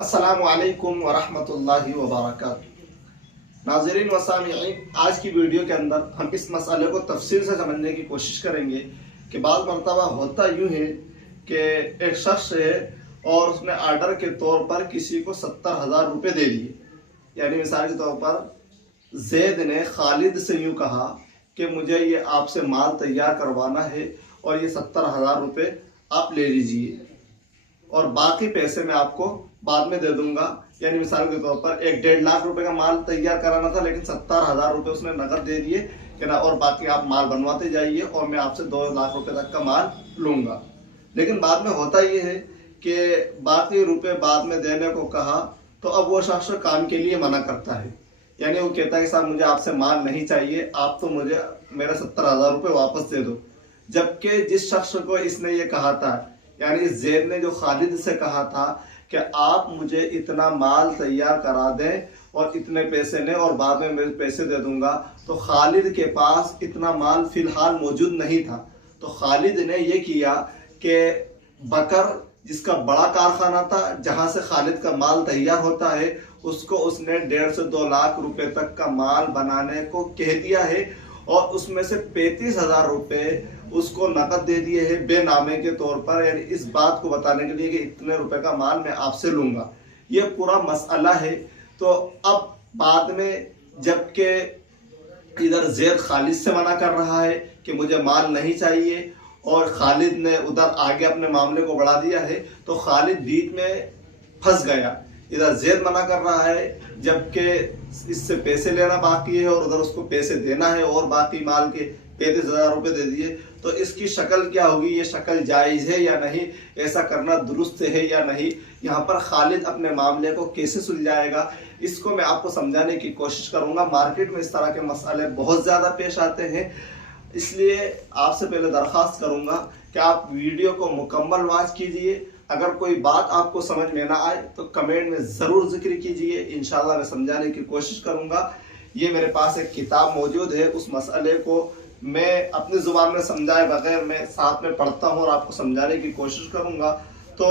अस्सलामु अलैकुम वरहमतुल्लाहि वबरकातुहू। नाज़रीन व सामिईन, आज की वीडियो के अंदर हम इस मसले को तफसील से समझने की कोशिश करेंगे कि बाज़ मरतबा होता यूँ है कि एक शख्स है और उसने आर्डर के तौर पर किसी को 70,000 रुपये दे दिए। यानी मिसाल के तौर पर जैद ने खालिद से यूँ कहा कि मुझे ये आपसे माल तैयार करवाना है और ये 70,000 रुपये आप ले लीजिए और बाकी पैसे मैं आपको बाद में दे दूंगा। यानी मिसाल के तौर पर एक 1.5 लाख रुपए का माल तैयार कराना था, लेकिन 70,000 रुपये उसने नकद दे दिए कि ना, और बाकी आप माल बनवाते जाइए और मैं आपसे 2 लाख रुपए तक का माल लूंगा। लेकिन बाद में होता ये है कि बाकी रुपए बाद में देने को कहा तो अब वो शख्स काम के लिए मना करता है। यानी वो कहता है कि साहब मुझे आपसे माल नहीं चाहिए, आप तो मुझे मेरा 70,000 रुपये वापस दे दो। जबकि जिस शख्स को इसने ये कहा था, यानी जैद ने जो खालिद से कहा था कि आप मुझे इतना माल तैयार करा दें और इतने पैसे ने और बाद में मैं पैसे दे दूंगा, तो खालिद के पास इतना माल फिलहाल मौजूद नहीं था। तो खालिद ने ये किया कि बकर, जिसका बड़ा कारखाना था जहां से खालिद का माल तैयार होता है, उसको उसने 1.5 से 2 लाख रुपए तक का माल बनाने को कह दिया है और उसमें से 35,000 रुपये उसको नकद दे दिए हैं बेनामे के तौर पर। यानी इस बात को बताने के लिए कि इतने रुपए का माल मैं आपसे लूंगा। ये पूरा मसला है। तो अब बाद में जबकि इधर जैद खालिद से मना कर रहा है कि मुझे माल नहीं चाहिए और खालिद ने उधर आगे अपने मामले को बढ़ा दिया है, तो खालिद बीच में फंस गया। इधर जैद मना कर रहा है जबकि इससे पैसे लेना बाकी है और उधर उसको पैसे देना है और बाकी माल के 35,000 रुपये दे दिए। तो इसकी शक्ल क्या होगी, ये शक्ल जायज़ है या नहीं, ऐसा करना दुरुस्त है या नहीं, यहाँ पर खालिद अपने मामले को कैसे सुलझाएगा, इसको मैं आपको समझाने की कोशिश करूँगा। मार्केट में इस तरह के मसाले बहुत ज़्यादा पेश आते हैं, इसलिए आपसे पहले दरख्वास्त करूँगा कि आप वीडियो को मुकम्मल वॉच कीजिए। अगर कोई बात आपको समझ में ना आए तो कमेंट में ज़रूर जिक्र कीजिए, इंशाल्लाह मैं समझाने की कोशिश करूँगा। ये मेरे पास एक किताब मौजूद है, उस मसले को मैं अपनी ज़ुबान में समझाए बगैर मैं साथ में पढ़ता हूँ और आपको समझाने की कोशिश करूँगा। तो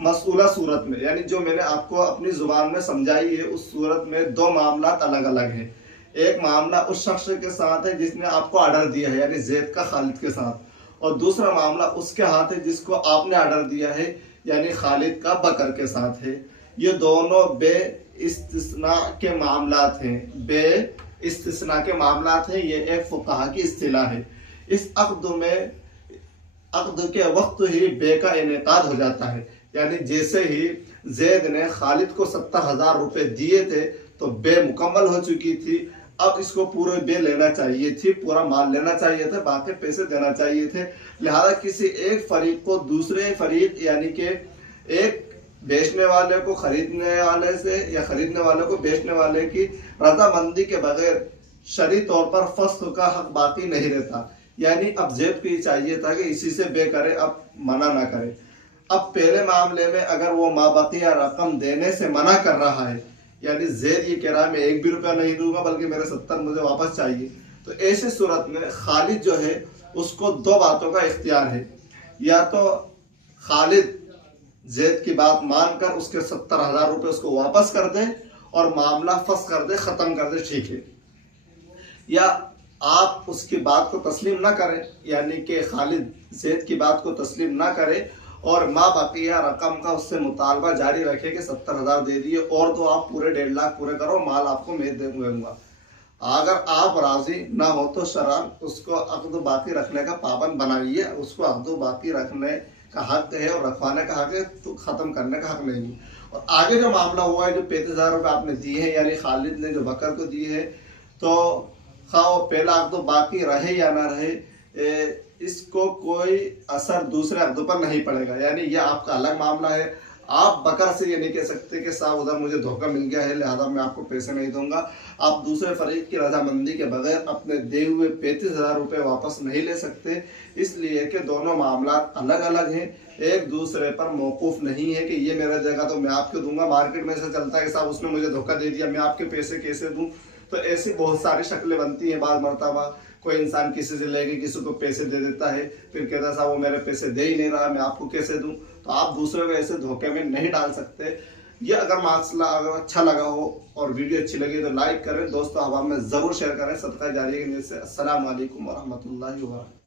मसऊला सूरत में, यानी जो मैंने आपको अपनी ज़ुबान में समझाई है, उस सूरत में 2 मामला अलग अलग है। एक मामला उस शख्स के साथ है जिसने आपको ऑर्डर दिया है, यानी जैद का खालिद के साथ, और दूसरा मामला उसके हाथ है जिसको आपने ऑर्डर दिया है, यानी खालिद का बकर के साथ है। ये दोनों बे इस्तिस्ना के मामलात हैं, बे इस्तिस्ना के मामलात हैं। ये एक फुकाहा की इस्तिलाह है। इस अक़्द में अक़्द के वक्त ही बे का इनेकाद हो जाता है। यानी जैसे ही जैद ने खालिद को 70,000 रुपये दिए थे तो बे मुकम्मल हो चुकी थी। अब इसको पूरे बे लेना चाहिए थी, पूरा माल लेना चाहिए था, बाकी पैसे देना चाहिए थे। लिहाजा किसी एक फरीक को दूसरे फरीक, यानी कि एक बेचने वाले को खरीदने वाले से या खरीदने वाले को बेचने वाले की रजामंदी के बगैर शरई तौर पर फस्ल का हक बाकी नहीं रहता। यानी अब जैद को ही चाहिए था कि इसी से बे करे, अब मना ना करे। अब पहले मामले में अगर वो माबकिया रकम देने से मना कर रहा है, यानी जैद ये कह रहा है मैं 1 भी रुपया नहीं दूंगा बल्कि मेरे 70 मुझे वापस चाहिए, तो ऐसे सूरत में खालिद जो है उसको 2 बातों का इख्तियार है। या तो खालिद जैद की बात मानकर उसके 70,000 रुपये उसको वापस कर दे और मामला फंस कर दे, ख़त्म कर दे, ठीक है। या आप उसकी बात को तस्लीम ना करें, यानी कि खालिद जैद की बात को तस्लीम ना करे और माबकिया रकम का उससे मुतालबा जारी रखे कि 70,000 दे दिए और तो आप पूरे 1.5 लाख पूरे करो, माल आपको मैं दे दूंगा। अगर आप राजी ना हो तो शरान उसको अक़्द बाकी रखने का पाबंद बनाइए। उसको अक़्द बाकी रखने का हक है और रखवाने का हक है, तो ख़त्म करने का हक नहीं। और आगे जो मामला हुआ है, जो 35,000 रुपये आपने दिए हैं, यानी खालिद ने जो बकर को दिए हैं, तो खा वो पहला अक़्द बाकी रहे या ना रहे, इसको कोई असर दूसरे अक़्द पर नहीं पड़ेगा। यानी यह आपका अलग मामला है। आप बकर से ये नहीं कह सकते कि साहब उधर मुझे धोखा मिल गया है लिहाजा मैं आपको पैसे नहीं दूंगा। आप दूसरे फरीक की रजामंदी के बगैर अपने दिए हुए 35,000 रुपये वापस नहीं ले सकते, इसलिए कि दोनों मामला अलग अलग हैं, एक दूसरे पर मौकूफ नहीं है कि ये मेरा जगह तो मैं आपको दूंगा। मार्केट में ऐसा चलता है कि साहब उसने मुझे धोखा दे दिया, मैं आपके पैसे कैसे दूं। तो ऐसी बहुत सारी शक्लें बनती हैं। बाज़ मरतबा कोई इंसान किसी से लेके किसी को पैसे दे देता है, फिर कहता है साहब वो मेरे पैसे दे ही नहीं रहा, मैं आपको कैसे दूं। तो आप दूसरे को ऐसे धोखे में नहीं डाल सकते। ये अगर मसला अगर अच्छा लगा हो और वीडियो अच्छी लगी तो लाइक करें, दोस्तों अहबाब में ज़रूर शेयर करें। सदका जारिया की नीयत से। अस्सलाम वालेकुम व रहमतुल्लाहि व बरकातहू।